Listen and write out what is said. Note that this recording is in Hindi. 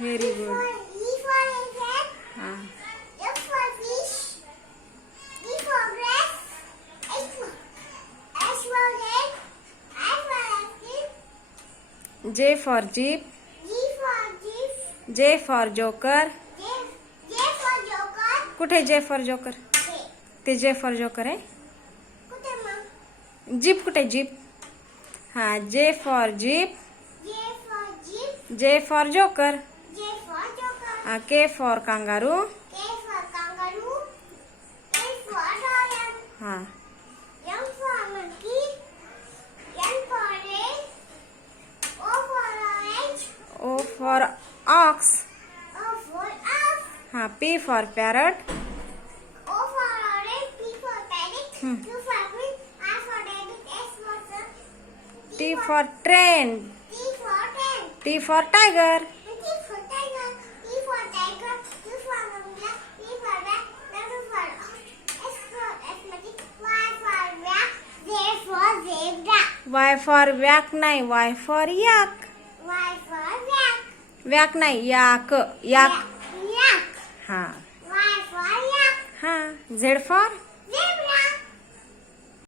वेरी गुड हाँ J for Jeep. G for Jeep. J for Joker. J, J for Joker. कुठे J for Joker? ते J for Joker आहे. कुठे मग? Jeep कुठे Jeep? हाँ J for Jeep. J for Jeep. J for Joker. Uh, for kangaroo. K for kangaroo. L for lion. Huh. M for monkey. N for orange. O for orange. O for ox. O for ox. Huh. P for parrot. O for orange. P for parrot. Hmm. Q for queen. R for rabbit. S for sun. T, for, for train. T for train. T for tiger. T for Y for व्याक नाही Y for yak Y for Yak. व्याक नाही याक याक Yak. हा Y for Yak. हा Z फॉर